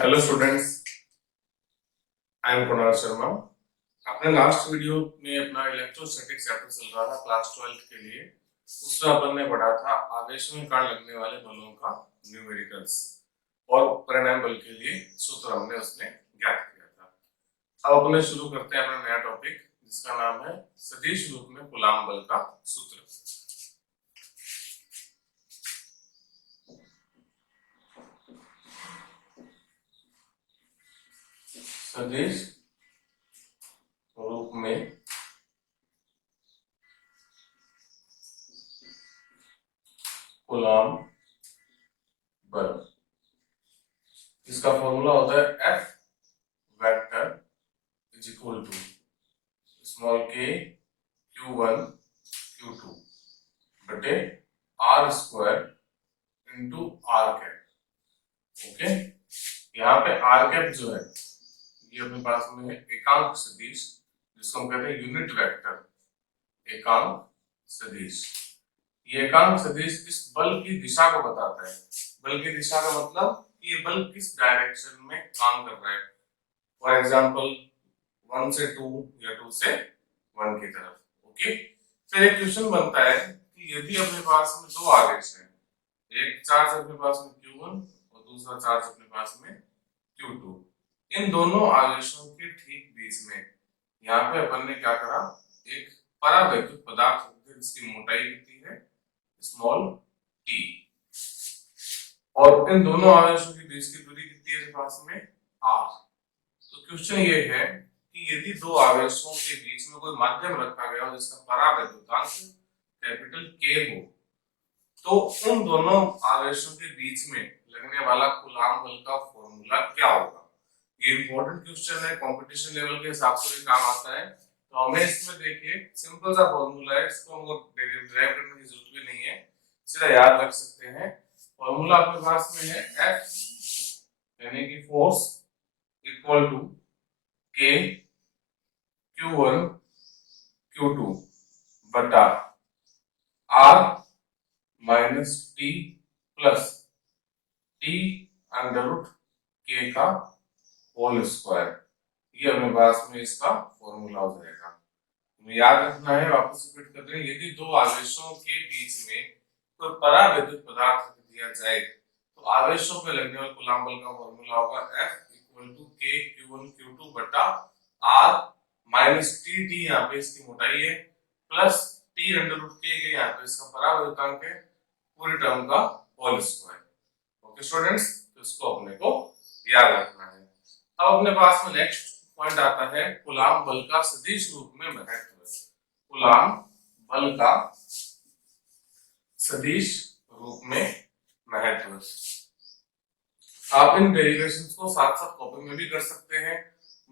Hello students, I am Kunal Sharma. अपने last video में अपना इलेक्ट्रोस्टैटिक्स चैप्टर चल रहा था क्लास 12 के लिए। उसमें अपन ने पढ़ा था आवेशों में कारण लगने वाले बलों का न्यूमेरिकल्स और परिणाम बल के लिए सूत्र हमने उसमें ज्ञात किया था। अब अपने शुरू करते हैं अपना नया टॉपिक जिसका नाम है सदिश रूप में कूलाम बल का सूत्र। सदिश रूप में कूलाम बल, इसका फॉर्मूला होता है F vector is equal to small k q1 q2 बटे r square into r cap. Okay, यहाँ पे आर कैप जो है ये अपने पास में है एकांक सदिश, जिसको हम कहते हैं यूनिट वेक्टर एकांक सदिश। ये एकांक सदिश इस बल की दिशा को बताता है। बल की दिशा का मतलब ये बल किस डायरेक्शन में काम कर रहा है। फॉर एग्जाम्पल 1 से 2 या 2 से 1 की तरफ। ओके, फिर एक क्वेश्चन बनता है कि यदि अपने पास में दो आवेश हैं, एक चार्ज अपने पास में Q1 और दूसरा चार्ज अपने पास में Q2, इन दोनों आवेशों के ठीक बीच में यहाँ पे अपन ने क्या करा, एक परावैद्युत पदार्थ जिसकी मोटाई कितनी है स्मॉल t, और इन दोनों आवेशों के बीच की दूरी कितनी है पास में r। तो क्वेश्चन ये है कि यदि दो आवेशों के बीच में कोई माध्यम रखा गया हो जिसका परावैद्युतांक कैपिटल K हो, तो उन दोनों आवेशों के बीच में लगने वाला कूलाम बल का फॉर्मूला क्या होगा। ये इंपॉर्टेंट क्वेश्चन है, कंपटीशन लेवल के हिसाब से भी काम आता है। तो हमें इसमें देखिए सिंपल सा फॉर्मूला है, इसको हमको ड्राइव करने की जरूरत भी नहीं है, सीधा याद रख सकते हैं। फॉर्मूला अपने पास में है F यानी कि force equal to K Q1 Q2 बटा R minus T plus T under root K का होल स्क्वायर। ये अपने पास में इसका फॉर्मूला हो जाएगा। याद रखना है, वापस रिपीट कर रहे हैं, यदि दो आवेशों के बीच में कोई परावैद्युत पदार्थ दिया जाए तो आवेशों पे लगने वाले कूलाम बल का फॉर्मूला होगा F equal to K Q1 Q2 बटा R माइनस T, T यहाँ पे इसकी मोटाई है, plus T under root K यहाँ पे इसका परावैद्युतांक है, पूरी टर्म का होल स्क्वायर। ओके स्टूडेंट्स, तो इसको अपने को याद रखना है। अब अपने पास में नेक्स्ट पॉइंट आता है कूलाम बल का सदिश रूप में महत्व। कूलाम बल का सदिश रूप में महत्व। आप इन डेरिवेशंस को साथ साथ कॉपी में भी कर सकते हैं।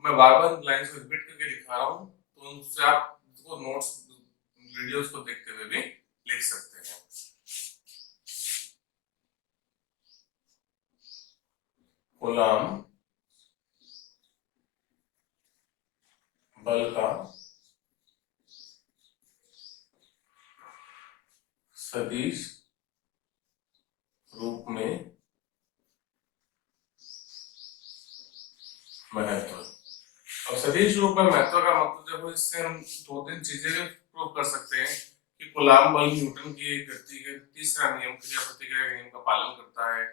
मैं बार बार लाइंस को रिपीट करके दिखा रहा हूं, तो उनसे आप नोट्स वीडियोस को देखते हुए भी लिख सकते हैं। कूलाम बल का सदिश रूप में महत्व। अब सदिश रूप में महत्व का मतलब देखो, इससे हम दो तीन चीजें प्रूव कर सकते हैं कि कूलाम बल न्यूटन की गति के तीसरा नियम क्रिया प्रतिक्रिया नियम का पालन करता है।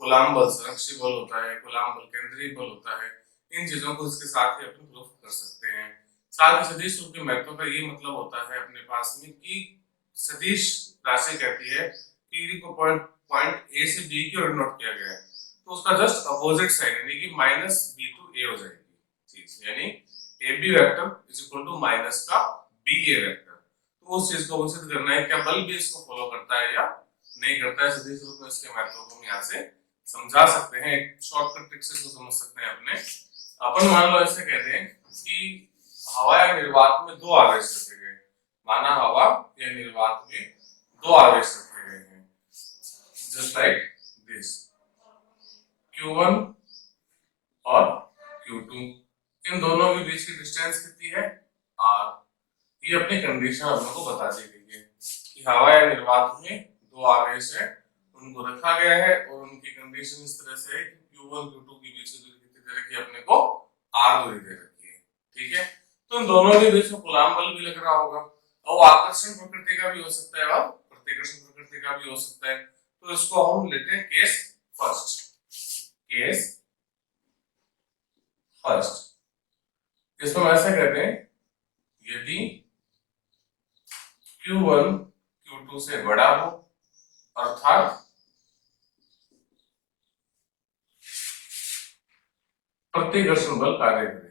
कूलाम बल संरक्षी बल होता है, कूलाम बल केंद्रीय बल होता है। इन चीजों को इसके साथ ही अपन प्रूव कर सकते हैं। साथ ही सदिश रूप के महत्व का ये मतलब होता है अपने पास में कि सदिश राशि कहती है कि यदि को पॉइंट ए से बी की ओर नोट किया गया है तो उसका जस्ट अपोजिट साइन यानी कि माइनस बी टू ए हो जाएगी चीज, यानी a b vector is equal to minus का बी ए वेक्टर। तो उस चीज को सिद्ध करना है क्या बल भी इसको फॉलो करता है या नहीं करता है। सदिश रूप में इसके महत्व को हम यहाँ से समझा सकते हैं, एक शॉर्टकट ट्रिक से इसको समझ सकते हैं अपने। अपन मान लो ऐसे कहते हैं कि हवा या निर्वात में दो आवेश रखे गए, माना हवा या निर्वात में दो आवेश रखे गए हैं, जस्ट लाइक दिस Q1 और Q2। इन दोनों के बीच की डिस्टेंस कितनी है R। ये अपनी कंडीशन हम लोग को बता दी गई है कि हवा या निर्वात में दो आवेश है, उनको रखा गया है और उनकी कंडीशन इस तरह से है कि Q1 Q2 के बीच की दूरी कितनी दे रखी है अपने को, R दूरी दे रखी है, ठीक है। तो इन दोनों के बीच में कूलाम बल भी लग रहा होगा, और आकर्षण प्रकृति का भी हो सकता है और प्रतिकर्षण प्रकृति का भी हो सकता है। तो इसको हम लेते हैं केस फर्स्ट। इसमें हम ऐसा कहते हैं, यदि Q1 Q2 से बड़ा हो, अर्थात प्रतिकर्षण बल कार्य करे,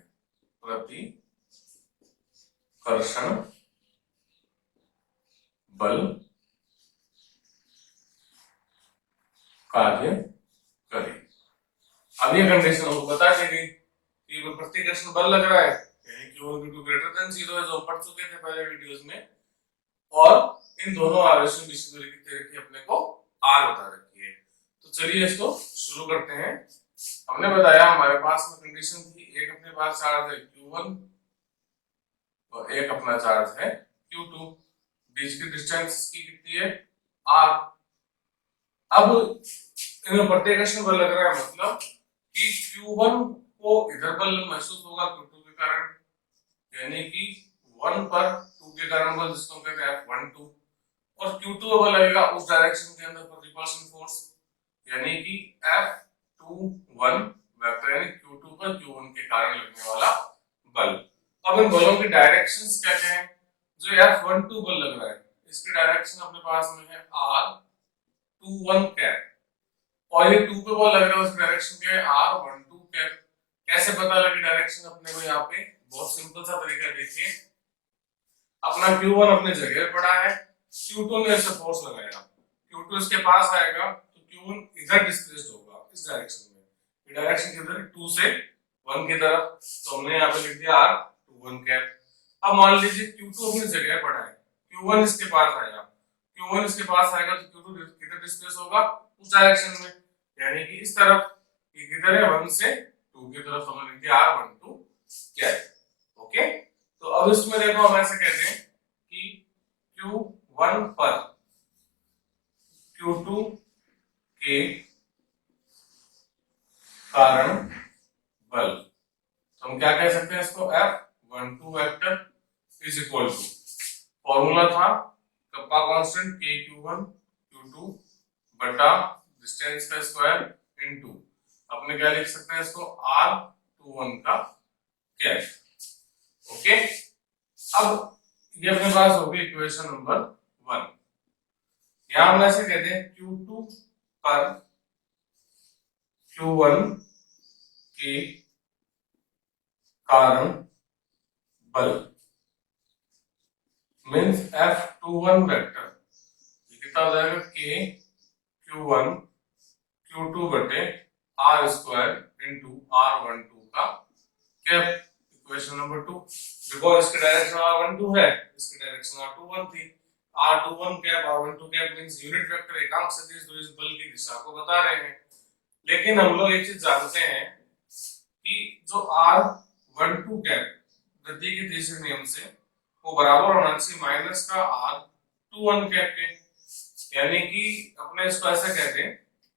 प्रतिकर्षण बल कार्य करे। अब ये कंडीशन हमको बता दी गई कि प्रतिकर्षण बल लग रहा है, यानी Q1 Q2 ग्रेटर देन 0 है, जो पढ़ चुके थे पहले वीडियोस में, और इन दोनों आवेशों की बीच की दूरी कितनी रखी है अपने को, R बता रखी है। तो चलिए इसको शुरू करते हैं। हमने बताया हमारे पास में कंडीशन थी, एक अपने पास चार्ज है Q1 और एक अपना चार्ज है Q2, बीच की डिस्टेंस की कितनी है, R। अब इनमें प्रतिकर्षण बल लग रहा है, मतलब कि Q1 को इधर बल महसूस होगा Q2 के कारण, यानी कि 1 पर 2 के कारण बल, जिसको हम कहते हैं F12, और Q2 पर बल लगेगा उस डायरेक्शन के अंदर पर रिपल्शन फोर्स, यानी कि F21 वेक्टर, यानी Q2 पर Q1 के कारण लगने वाला बल। अब इन बलों की डायरेक्शंस क्या क्या हैं? जो F12 बल लग रहा है, इसकी डायरेक्शन अपने पास में है R21 कैप, और ये 2 पे बल लग रहा है, उसकी डायरेक्शन क्या है, R12 कैप। कैसे पता लगे डायरेक्शन अपने को? यहाँ पे बहुत सिंपल सा तरीका देखिए, अपना Q1 अपने जगह पड़ा है, Q2 ने इसे फोर्स लगाया, Q2 इसके पास आएगा तो Q1 इधर डिस्प्लेस्ड होगा इस डायरेक्शन में, ये डायरेक्शन किधर है, 2 से 1 की तरफ, तो हमने यहाँ पे लिख दिया R21 कैप। अब मान लीजिए Q2 अपनी जगह पड़ा है, Q1 इसके पास आएगा, Q1 इसके पास आएगा तो Q2 किधर डिस्प्लेस होगा, उस डायरेक्शन में, यानी कि इस तरफ। ये किधर है, 1 से 2 की तरफ, हमने लिख दिया R12 कैप। ओके, तो अब इसमें देखो हम ऐसे कहते हैं कि Q1 पर Q2 के कारण बल, तो हम क्या कह सकते हैं इसको, F12 vector is equal to, formula था kappa constant K Q1 Q2 बटा डिस्टेंस का स्क्वायर इनटू, अपने क्या लिख सकते हैं इसको, R21 का कैप। ओके, अब ये अपने पास हो गई इक्वेशन नंबर 1। यहां हम ऐसे कहते हैं Q2 पर Q1 के कारण बल मींस F21 वेक्टर, ये कितना हो जाएगा, K Q1 Q2 बटे R स्क्वायर इनटू R12 का कैप। इक्वेशन नंबर 2, बिकॉज़ इसकी डायरेक्शन R12 है, इसकी डायरेक्शन R21 थी, R21 cap R12 cap means unit vector एकांक सदिश द्विज बल की दिशा को बता रहे हैं। लेकिन हम लोग एक चीज जानते हैं कि जो R12 कैप गति के तीसरे नियम से वो बराबर होना चाहिए माइनस का R21 कैप के, यानी कि अपने इसको ऐसा कहते हैं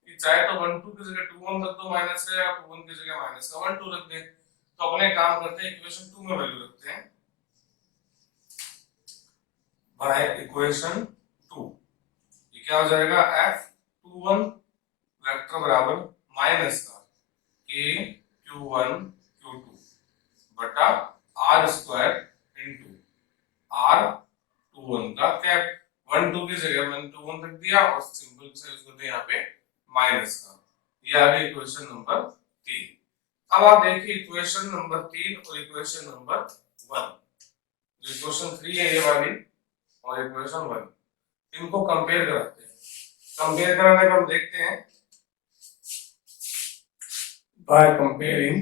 कि चाहे तो 12 की जगह 21 रख दो माइनस का, या 21 की जगह माइनस का 12 रख दे। तो अपने काम करते हैं, इक्वेशन 2 में वैल्यू रखते हैं, बाय इक्वेशन 2 ये क्या हो जाएगा, F21 वेक्टर बराबर माइनस का K Q1 Q2 बटा R स्क्वायर इनटू R21 का कैप। 1 2 की जगह 1 2 1 रख दिया और सिंबल से यूज करते हैं यहाँ पे माइनस का। ये आ गई इक्वेशन नंबर 3। अब आप देखिए इक्वेशन नंबर 3 और इक्वेशन नंबर 1, जो इक्वेशन 3 है ये वाली और इक्वेशन 1, इनको कंपेयर कराते हैं। कंपेयर कराने पर हम देखते हैं by comparing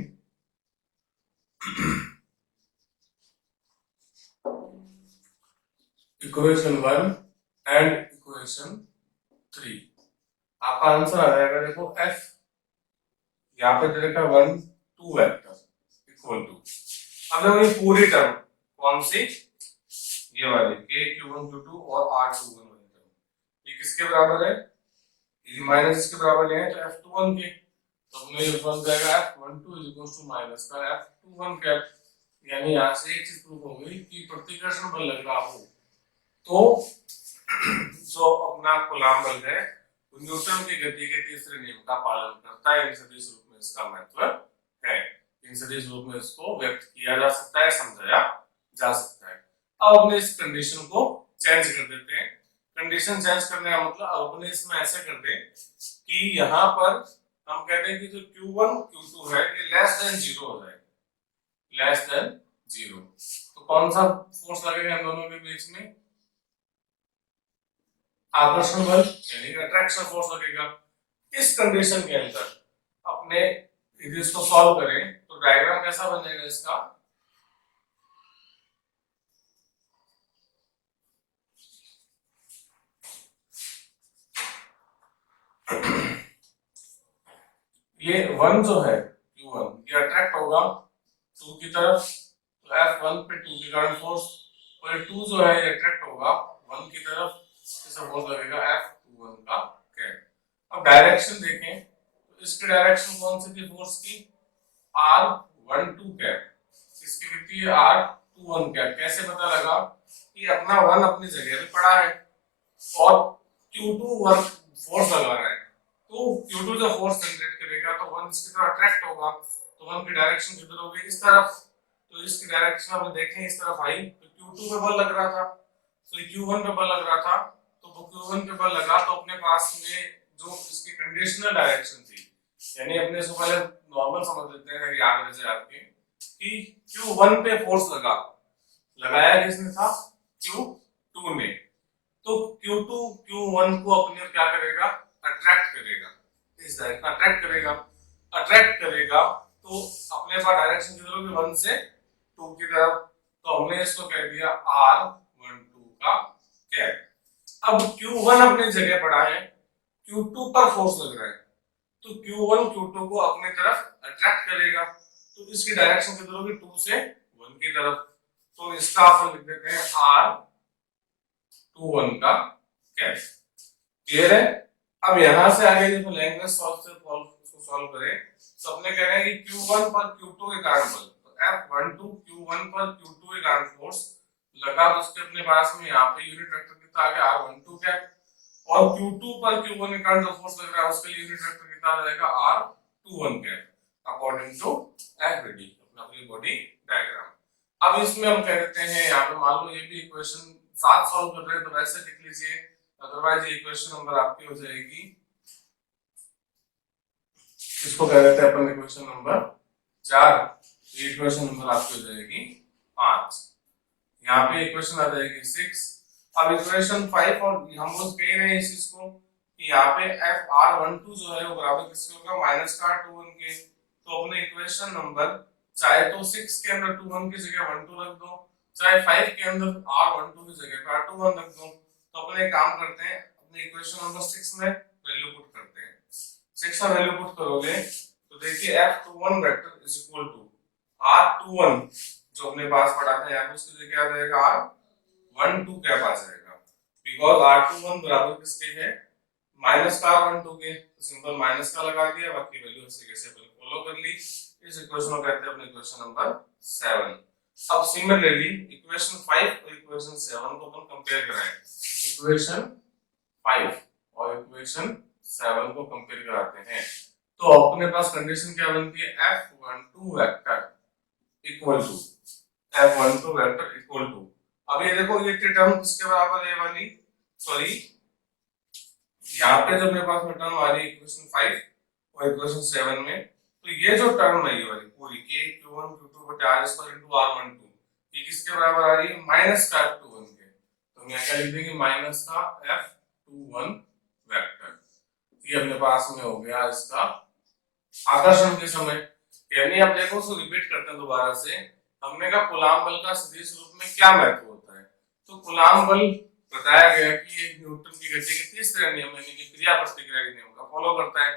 equation 1 and equation 3, आपका आंसर आ जाएगा, देखो F यहाँ पे दे रखा 1 2 वेक्टर इक्वल टू, अब देखो ये पूरी टर्म कौन सी, ये वाली K Q1 Q2 और R21 वाली टर्म, ये किसके बराबर है, ये माइनस इसके बराबर है तो F21 के, तो हमने ये बन जाएगा F12 is equal to minus का F21 कैप। यानी यहाँ से एक चीज प्रूव हो गई कि प्रतिकर्षण बल लग रहा हो तो जो अपना कूलाम बल है वो न्यूटन की गति के तीसरे नियम का पालन करता है। इन सदिश रूप में इसका महत्व है। इन सदिश रूप में इसको व्यक्त किया जा सकता है, समझाया जा सकता है। अब अपने इस कंडीशन को चेंज कर देते हैं। कंडीशन चेंज करने का मतलब अब अपने इसमें ऐसे कर दें कि यहाँ पर हम कहते हैं कि जो Q1 Q2 है ये लेस देन 0 हो जाए, लेस देन 0। तो कौन सा फोर्स लगेगा इन दोनों के बीच में? आकर्षण बल यानी अट्रैक्शन फोर्स लगेगा। इस कंडीशन के अंदर अपने यदि इसको सॉल्व करें तो डायग्राम कैसा बनेगा इसका? ये 1 जो है Q1 ये अट्रैक्ट होगा 2 की तरफ, तो F1 पे 2 के कारण फोर्स, और 2 जो है ये अट्रैक्ट होगा 1 की तरफ, इससे फोर्स लगेगा F21 का कैप। अब डायरेक्शन देखें तो इसकी डायरेक्शन कौन सी थी फोर्स की? R12 cap. इसकी कितनी है? R21 cap. कैसे पता लगा कि अपना 1 अपनी जगह पे पड़ा है और Q2 वर्क फोर्स लगा रहा है, तो Q2 जो फोर्स जनरेट करेगा तो 1 इसकी तरफ अट्रैक्ट होगा, तो 1 की डायरेक्शन किधर होगी? इस तरफ। तो इसकी डायरेक्शन हम देखें इस तरफ आई तो Q2 पे बल लग रहा था, तो Q1 पे बल लग रहा था, तो Q1 पे बल लगा तो अपने पास में जो इसकी कंडीशनल डायरेक्शन थी, यानी अपने इसको पहले नॉर्मल समझ लेते हैं याद रह जाए आपके कि Q1 पे फोर्स लगाया किसने था? Q2 ने। तो Q2 Q1 को अपने क्या करेगा? अट्रैक्ट करेगा, इस डायरेक्शन अट्रैक्ट करेगा। अट्रैक्ट करेगा तो अपने पास डायरेक्शन किधर होगी? 1 से 2 की तरफ, तो हमने इसको कह दिया R12 का कैप। अब Q1 अपनी जगह पड़ा है, Q2 पर फोर्स लग रहा है, तो Q1 Q2 को अपनी तरफ अट्रैक्ट करेगा, तो इसकी डायरेक्शन किधर होगी? 2 से 1 की तरफ, तो इसका अपन लिख देते हैं R21 का कैप। क्लियर है? अब यहां से आगे देखो लैंग्वेज सॉल्व करें तो अपने कह रहे हैं कि Q1 पर Q2 के कारण बल, तो F12 Q1 पर Q2 के कारण फोर्स लगा, तो उसके अपने पास में यहाँ पे यूनिट वेक्टर कितना आ गया? R12 cap. और Q2 पर Q1 के कारण जो फोर्स लग रहा है उसके लिए यूनिट वेक्टर कितना आ जाएगा? R21 cap according to FBD, अपना फ्री बॉडी डायग्राम। अब इसमें हम कह देते हैं यहाँ पे मान लो ये भी इक्वेशन 7 सॉल्व कर रहे हैं तो वैसे लिख लीजिए, अदरवाइज ये इक्वेशन नंबर आपकी हो जाएगी, इसको कह देते हैं अपन इक्वेशन नंबर 4, ये इक्वेशन नंबर आपकी हो जाएगी 5। यहाँ पे इक्वेशन आ जाएगी 6। अब इक्वेशन 5 और हम लोग कह रहे हैं इस चीज को कि यहाँ पे R12 जो है वो बराबर किसके होगा? माइनस का R21 के। तो अपने इक्वेशन नंबर चाहे तो 6 के अंदर 21 की जगह 12 रख दो, चाहे 5 के अंदर R12 की जगह पे R21 रख दो। तो अपने काम करते हैं, अपने इक्वेशन नंबर 6 में वैल्यू पुट करते हैं। 6 में वैल्यू पुट करोगे तो देखिए F21 vector is equal to R21 जो अपने पास पड़ा था यहाँ पे उसकी जगह आ जाएगा R12 कैप आ जाएगा, बिकॉज R21 बराबर किसके है? माइनस का R12 के, तो सिंपल माइनस का लगा दिया, बाकी वैल्यू इस तरीके से फॉलो कर ली। इस इक्वेशन को कहते हैं अपने इक्वेशन नंबर 7। अब सिमिलरली इक्वेशन 5 और इक्वेशन 7 को अपन कंपेयर कराएं। इक्वेशन 5 और इक्वेशन 7 को कंपेयर कराते हैं तो अपने पास कंडीशन क्या बनती है? F12 vector equal to F12 vector equal to, अब ये देखो ये टर्म किसके बराबर है वाली? सॉरी, यहाँ पे जब मेरे पास में टर्म आ रही है इक्वेशन 5 और इक्वेशन 7 में, तो ये जो टर्म है ये वाली पूरी k q1 q2 बटे r स्क्वायर इनटू r12 ये किसके बराबर आ रही है? माइनस का f21 के। तो हम यहाँ क्या लिख देंगे? माइनस का f21 वेक्टर। ये अपने पास में हो गया इसका आकर्षण के समय। यानी अब देखो उसको रिपीट करते हैं दोबारा से। हमने कहा कूलाम बल का सदिश रूप में क्या महत्व होता है? तो कूलाम बल बताया गया कि ये न्यूटन की गति के तीसरे नियम यानी कि क्रिया प्रतिक्रिया के नियम का फॉलो करता है,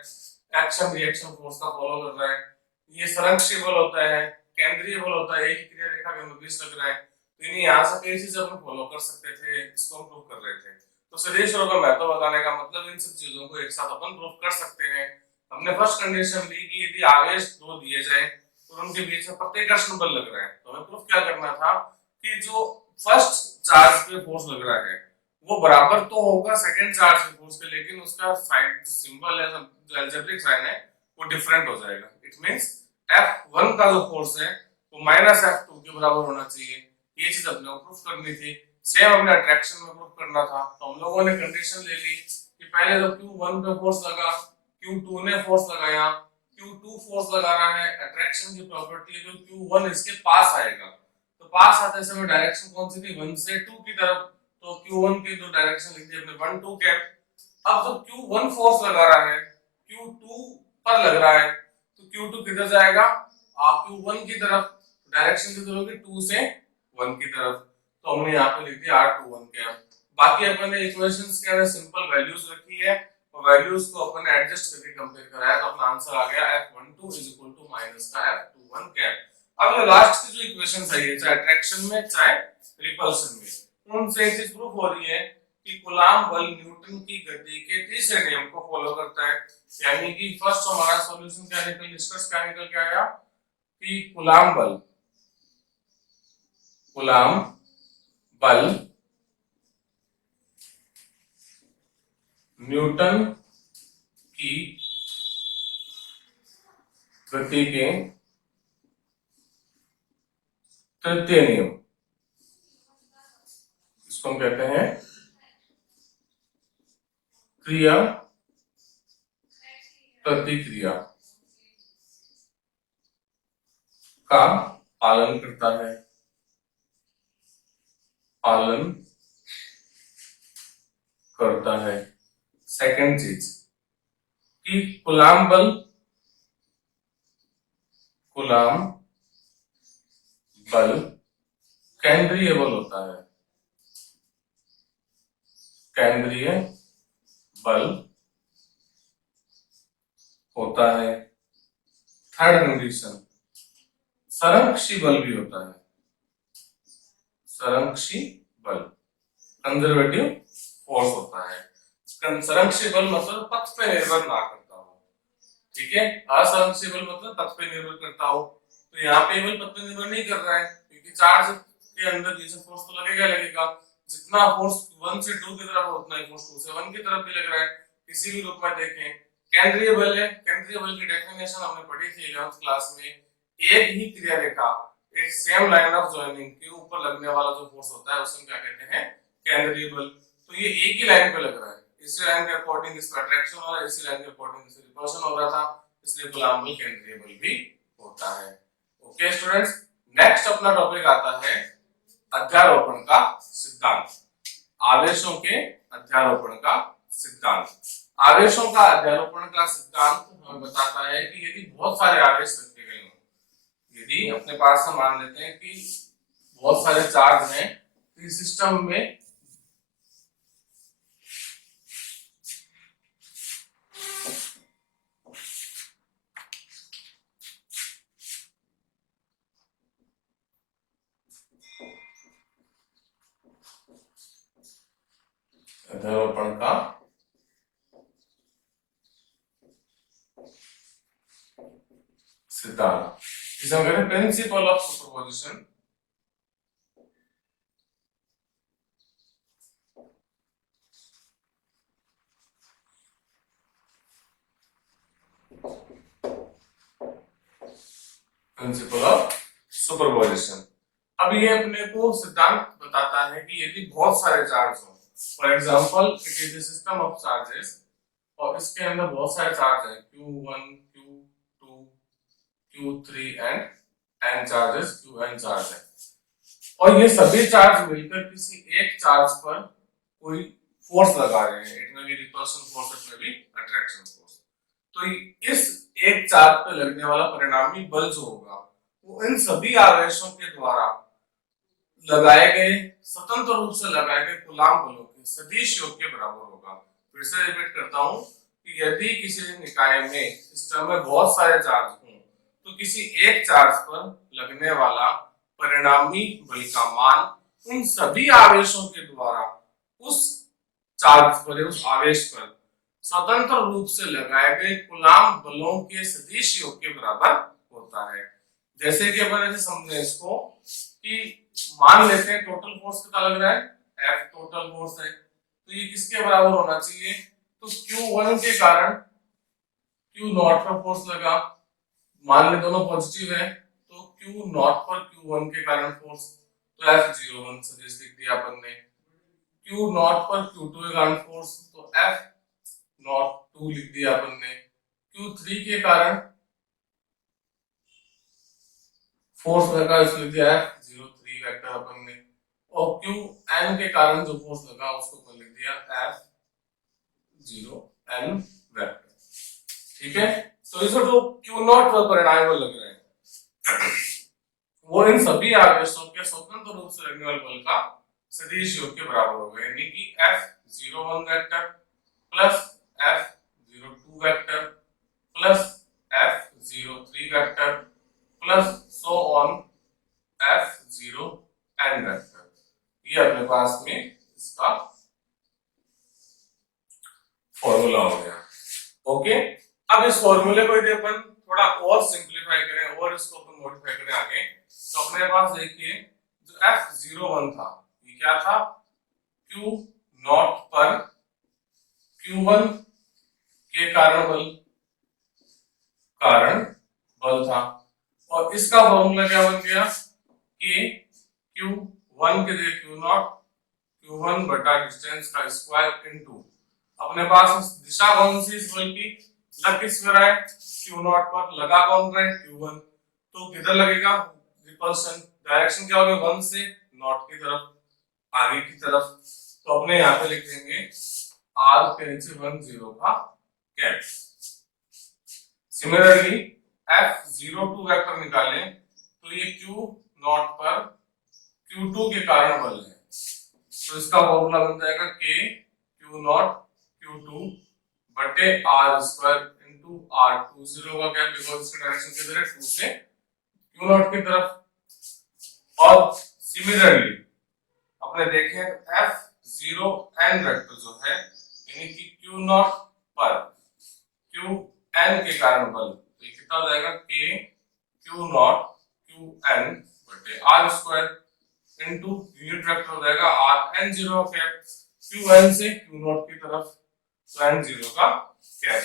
एक्शन रिएक्शन फोर्स का फॉलो कर रहा है। ये संरक्षी बल होता है, केंद्रीय बल होता है, एक ही क्रिया रेखा के अनुदिश लग रहा है। तो इन्हें यहाँ से कई चीजें अपन फॉलो कर सकते थे, इसको हम प्रूव कर रहे थे। तो सदिश बल का महत्व बताने का मतलब इन सब चीजों को एक साथ अपन प्रूव कर सकते हैं। हमने फर्स्ट कंडीशन ली कि यदि आवेश दो दिए जाए और उनके बीच में प्रत्याकर्षण बल लग रहा है, तो हमें प्रूफ क्या करना था कि जो फर्स्ट चार्ज पे फोर्स लग रहा है वो बराबर तो होगा सेकंड चार्ज के फोर्स के, लेकिन उसका साइन सिंबल है, जो अलजेब्रिक साइन है वो डिफरेंट हो जाएगा। इट मींस F1 का जो फोर्स है वो माइनस F2 के बराबर होना चाहिए। ये चीज अपने को प्रूफ करनी थी। सेम हमने अट्रैक्शन में प्रूफ करना था, तो हम लोगों ने कंडीशन ले ली कि पहले तो Q1 पे फोर्स लगा, Q2 ने फोर्स लगाया, Q2 फोर्स लगा रहा है, अट्रैक्शन की प्रॉपर्टी है जो Q1 इसके पास आएगा, तो पास आते समय डायरेक्शन कौन सी थी, 1 से 2 की तरफ, तो Q1 की जो डायरेक्शन लिख दी अपने 1 2 कैप। अब जब Q1 फोर्स लगा रहा है, Q2 पर लग रहा है, तो Q2 किधर जाएगा, Q1 की तरफ, डायरेक्शन किधर होगी 2 से 1 की तरफ, तो हमने यहाँ पे लिख दिया R21 कैप। बाकी अपन ने इक्वेशंस के अंदर सिंपल वैल्यूज रखी है और वैल्यूज को अपन ने एडजस्ट करके कंपेयर कराया, तो अपना आंसर आ गया F12 is equal to minus का F21 कैप। अब लास्ट की जो इक्वेशन सही है, चाहे अट्रैक्शन में चाहे रिपल्शन में, उनसे एक चीज प्रूफ हो रही है कि कूलाम बल न्यूटन की गति के तीसरे नियम को फॉलो करता है। यानी कि फर्स्ट हमारा सॉल्यूशन क्या निकल, निष्कर्ष क्या निकल के आया कि कूलाम बल न्यूटन की गति के तृतीय नियम, इसको हम कहते हैं क्रिया प्रतिक्रिया का पालन करता है, सेकंड चीज कि कूलाम बल केंद्रीय बल होता है, थर्ड कंडीशन संरक्षी बल भी होता है, कंजर्वेटिव फोर्स होता है। संरक्षी बल मतलब पथ पे निर्भर ना करता हो, ठीक है, असंरक्षी बल मतलब पथ पे निर्भर करता हो, तो यहाँ पे बल पथ पे निर्भर नहीं कर रहा है, क्योंकि चार्ज के अंदर जैसे फोर्स तो लगेगा, जितना फोर्स 1 से 2 की तरफ है उतना ही फोर्स 2 से 1 की तरफ भी लग रहा है। किसी भी रूप में देखें, केंद्रीय बल है, केंद्रीय बल की डेफिनेशन हमने पढ़ी थी 11th क्लास में, एक ही क्रिया रेखा, एक सेम लाइन ऑफ जॉइनिंग के ऊपर लगने वाला जो फोर्स होता है उसे क्या कहते हैं, केंद्रीय बल। तो ये एक ही लाइन पे लग रहा है, इसी लाइन के अकॉर्डिंग इसका अट्रैक्शन हो रहा है, इसी लाइन के अकॉर्डिंग इसका रिपल्शन हो रहा था, इसलिए कूलाम बल केंद्रीय बल भी होता है। ओके स्टूडेंट्स, नेक्स्ट अपना टॉपिक आता है अध्यारोपण का सिद्धांत, आवेशों के अध्यारोपण का सिद्धांत। आवेशों का अध्यारोपण का सिद्धांत हमें बताता है कि यदि बहुत सारे आवेश रखे गए हों, यदि अपने पास हम मान लेते हैं कि बहुत सारे चार्ज हैं इस सिस्टम में, अध्यारोपण का सिद्धांत, जिसे हम कहते हैं principle of superposition. Principle of superposition, अब ये अपने को सिद्धांत बताता है कि यदि बहुत सारे चार्ज हो, for example it is a system of charges और इसके अंदर बहुत सारे चार्ज हैं Q1 Q2 Q3 and n charges, Qn charge है, और ये सभी चार्ज मिलकर किसी एक चार्ज पर कोई फोर्स लगा रहे हैं, इट में भी रिपल्शन फोर्स, इट में भी अट्रैक्शन फोर्स, तो इस एक चार्ज पे लगने वाला परिणामी बल जो होगा वो इन सभी आवेशों के द्वारा लगाए गए, स्वतंत्र रूप से लगाए गए कूलाम बलों के सदिश योग के बराबर होगा। फिर से रिपीट करता हूं कि यदि किसी निकाय में सिस्टम में बहुत सारे चार्ज हों तो किसी एक चार्ज पर लगने वाला परिणामी बल का मान उन सभी आवेशों के द्वारा उस चार्ज पर, उस आवेश पर स्वतंत्र रूप से लगाए गए कूलाम बलों के सदिश योग के बराबर होता है। जैसे कि अपन ऐसे समझे इसको कि मान लेते हैं टोटल फोर्स कितना लग रहा है, F टोटल फोर्स है, तो ये किसके बराबर होना चाहिए, तो Q1 के कारण Q नॉट का फोर्स लगा, मान ले दोनों पॉजिटिव है तो Q नॉट पर Q1 के कारण फोर्स, तो F01 सदिश लिख दिया अपन ने। Q नॉट पर Q2 के कारण फोर्स, तो F नॉट 2 लिख दिया अपन ने। Q3 के कारण फोर्स लगा, इसलिए लिख दिया F03 वेक्टर अपन ने, और Qn के कारण जो फोर्स लगा उसको अपन लिख दिया F0n वेक्टर। ठीक है, तो इस जो Q नॉट पर परिणाम लग रहे हैं वो इन सभी आवेशों के स्वतंत्र रूप से लगने वाले बल का सदिश योग के बराबर होगा, यानी कि F01 vector plus F02 vector plus F03 vector plus so on F0n vector. ये अपने पास में इसका फॉर्मूला हो गया। ओके, अब इस फॉर्मूले को यदि अपन थोड़ा और सिंपलीफाई करें और इसको अपन मॉडिफाई करें आगे, तो अपने पास देखिए जो F01 था ये क्या था, Q नॉट पर Q1 के कारण बल था, और इसका फॉर्मूला क्या बन गया कि Q1 के लिए Q नॉट Q1 बटा डिस्टेंस का स्क्वायर इनटू, अपने पास दिशा कौन सी इस बल की, लग किस में रहा है Q नॉट पर, लगा कौन रहा है Q1, तो किधर लगेगा रिपल्शन, डायरेक्शन क्या होगा 1 से नॉट की तरफ, आगे की तरफ, तो अपने यहाँ पे लिख देंगे R के नीचे 10 का कैप। सिमिलरली F02 वेक्टर निकालें तो ये Q नॉट पर Q2 के कारण बल है, तो इसका फॉर्मूला बन जाएगा K Q नॉट Q2 बटे R स्क्वायर इनटू R20 का कैप, बिकॉज़ इसका डायरेक्शन किधर है 2 से Q नॉट की तरफ। और सिमिलरली अपने देखें F0n वेक्टर जो है, यानी कि Q नॉट पर Qn के कारण बल, तो ये कितना हो जाएगा K Q नॉट Qn बटे R square into unit vector हो जाएगा Rn0 कैप, Qn से Q नॉट की तरफ, तो n0 का कैप।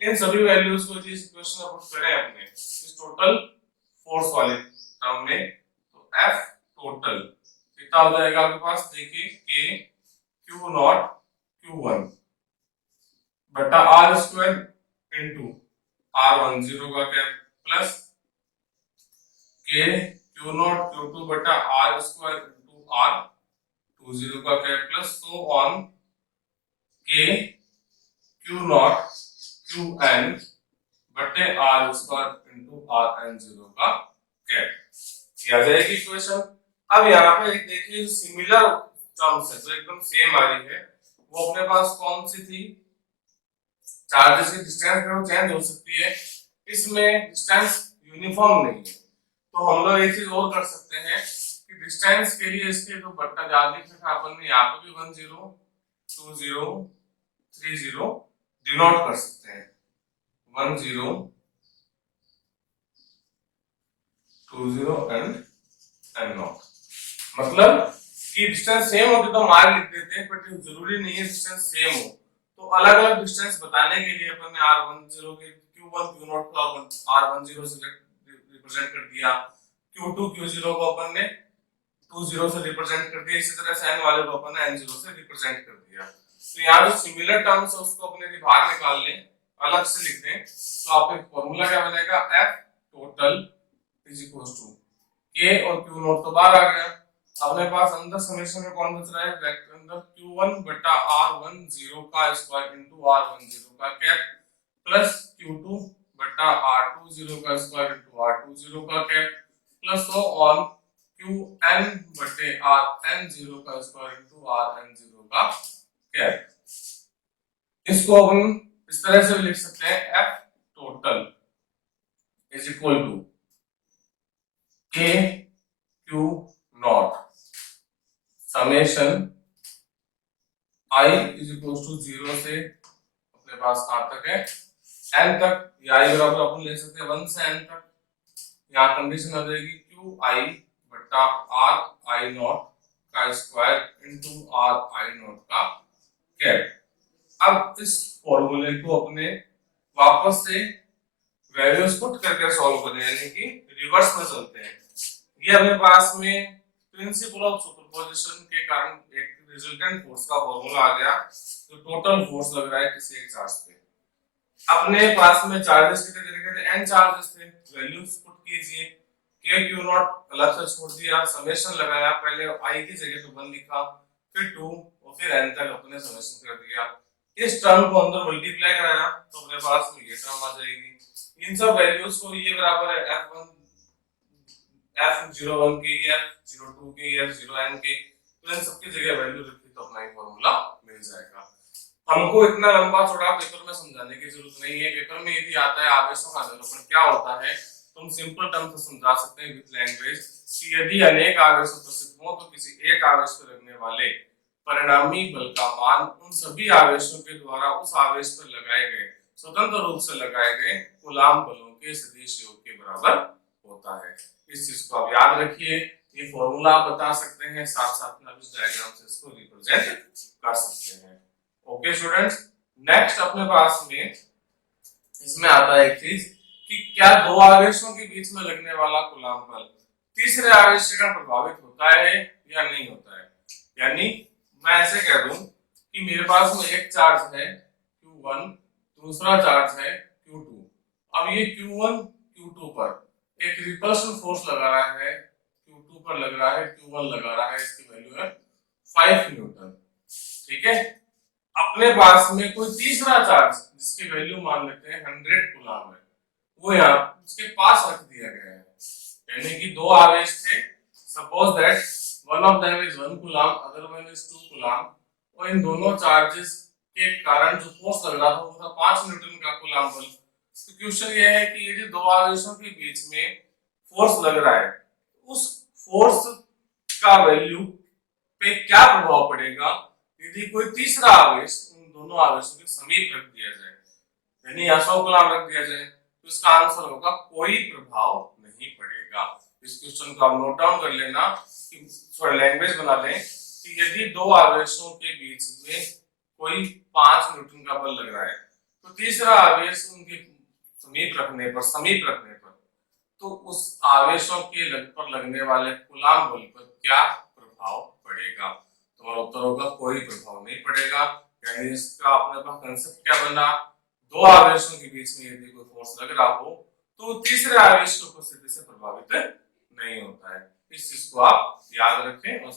इन सभी वैल्यूज को इस इक्वेशन में पुट करें अपने इस टोटल फोर्स वाले टर्म में, तो F टोटल कितना हो जाएगा आपके पास, देखिए K Q नॉट Q1 बटा R स्क्वायर इनटू R10 का cap plus K Q not Q2 बटा R स्क्वायर इनटू R20 का cap plus so on K Q not Qn बटे R स्क्वायर इनटू Rn0 का कैप। ये आ जाएगी equation. अब यहाँ पे देखिए सिमिलर टर्म्स है जो एकदम सेम आ रही है, वो अपने पास कौन सी थी, चार्जेस की डिस्टेंस चेंज हो सकती है, इसमें डिस्टेंस यूनिफॉर्म नहीं है, तो हम लोग एक चीज और कर सकते हैं कि डिस्टेंस के लिए इसके जो बट्टा जाल लिख रखा अपन ने, यहाँ पे भी 10 20 30 डिनोट कर सकते हैं, 10 20 एंड नॉट, मतलब कि डिस्टेंस सेम होती तो मार लिख देते हैं, बट जरूरी नहीं है डिस्टेंस सेम हो, तो अलग अलग डिस्टेंस बताने के लिए अपन ने R10 के Q1 Q0 को R10 से रिप्रेजेंट कर दिया, Q2 Q0 को अपन ने 20 से रिप्रेजेंट कर दिया, इसी तरह से n वाले को अपन ने n0 से रिप्रेजेंट कर दिया। तो यहाँ जो सिमिलर टर्म्स है उसको अपने बाहर निकाल लें, अलग से लिख दें, तो आपका फॉर्मूला क्या बनेगा, F total is equal to K और Q नॉट तो बाहर आ गया, अपने पास अंदर समेशन में कौन बच रहा है, वेक्टर अंदर Q1 बटा R10 का स्क्वायर इनटू R10 का कैप प्लस Q2 बटा R20 का स्क्वायर इनटू R20 का cap plus so on Qn बटे Rn0 का स्क्वायर इनटू Rn0 का कैप। इसको हम इस तरह से लिख सकते हैं F total is equal to K Q naught summation I is equal to 0 से अपने पास कहां तक है, n तक। आई बराबर अपन ले सकते हैं 1 से n तक। यहाँ कंडीशन आ जाएगी क्यू आई बट्टा आर आई नॉट का square into are I not का कैप। अब इस फॉर्मूले को अपने वापस से वैल्यूज पुट करके सॉल्व करें, यानी कि रिवर्स में चलते हैं। ये अपने पास में प्रिंसिपल ऑफ सुपरपोजिशन के कारण एक रिजल्टेंट फोर्स का फॉर्मूला आ गया, जो टोटल फोर्स लग रहा है किसी एक चार्ज पे। अपने पास में चार्जेस कितने तरीके थे, n चार्जेस थे। वैल्यूज पुट कीजिए, k q नॉट अलग से छोड़ दिया, समेशन लगाया, पहले i की जगह पे 1 लिखा, फिर 2 और फिर n तक अपने समेशन कर दिया। इस टर्म को अंदर मल्टीप्लाई कराया तो अपने पास में ये टर्म आ जाएगी। इन सब वैल्यूज को ये बराबर है f1 f01 के f02 के f0n के, तो इन सबकी जगह वैल्यू रखी तो अपना फॉर्मूला मिल जाएगा। हमको इतना लंबा चौड़ा पेपर में समझाने की जरूरत नहीं है। पेपर में यदि आता है आवेशों का निरूपण क्या होता है, तुम सिंपल टर्म से समझा सकते हैं विद लैंग्वेज कि यदि अनेक आवेश उपस्थित हो तो किसी एक आवेश पर लगने वाले परिणामी बल का मान उन सभी आवेशों के द्वारा उस आवेश पर लगाए गए स्वतंत्र रूप से लगाए गए कूलाम बलों के सदिश योग के बराबर होता है। इस चीज को आप याद रखिए। ये फॉर्मूला आप बता सकते हैं, साथ साथ में इस डायग्राम से इसको रिप्रेजेंट कर सकते हैं। ओके स्टूडेंट्स, नेक्स्ट अपने पास में इसमें आता है एक चीज कि क्या दो आवेशों के बीच में लगने वाला कूलाम बल तीसरे आवेश से प्रभावित होता है या नहीं होता है। यानी मैं ऐसे कह दूं कि मेरे पास में एक चार्ज है Q1, दूसरा चार्ज है Q2। अब ये Q1 Q2 पर एक रिपल्शन फोर्स लगा रहा है, Q2 पर लग रहा है, Q1 लगा रहा है, इसकी वैल्यू है 5 न्यूटन। ठीक है, अपने पास में कोई तीसरा चार्ज जिसकी वैल्यू मान लेते हैं 100 कूलाम है, वो यहाँ उसके पास रख दिया गया है। यानी कि दो आवेश थे, suppose that one of them is 1 coulomb, other one is 2 coulomb, और इन दोनों चार्जेस के कारण जो फोर्स लग रहा था वो था 5 न्यूटन का कूलाम बल। तो क्वेश्चन ये है कि यदि दो आवेशों के बीच में फोर्स लग रहा है, उस फोर्स का वैल्यू पे क्या प्रभाव पड़ेगा यदि कोई तीसरा आवेश उन दोनों आवेशों के समीप रख दिया जाए, यानी 100 कूलाम रख दिया जाए, तो इसका आंसर होगा कोई प्रभाव नहीं पड़ेगा। इस क्वेश्चन को आप नोट डाउन कर लेना कि थोड़ा लैंग्वेज बना लें कि यदि दो आवेशों के बीच में कोई 5 न्यूटन का बल लग रहा है, तो तीसरा आवेश उनके समीप रखने पर तो उस आवेशों के पर लगने वाले कूलाम बल पर क्या प्रभाव पड़ेगा। तुम्हारा उत्तर होगा कोई प्रभाव नहीं पड़ेगा। यानी इसका अपने पास कांसेप्ट क्या बना, दो आवेशों के बीच में यदि कोई फोर्स लग रहा हो तो तीसरे आवेश की उपस्थिति से प्रभावित नहीं होता है। इस चीज को आप याद रखें और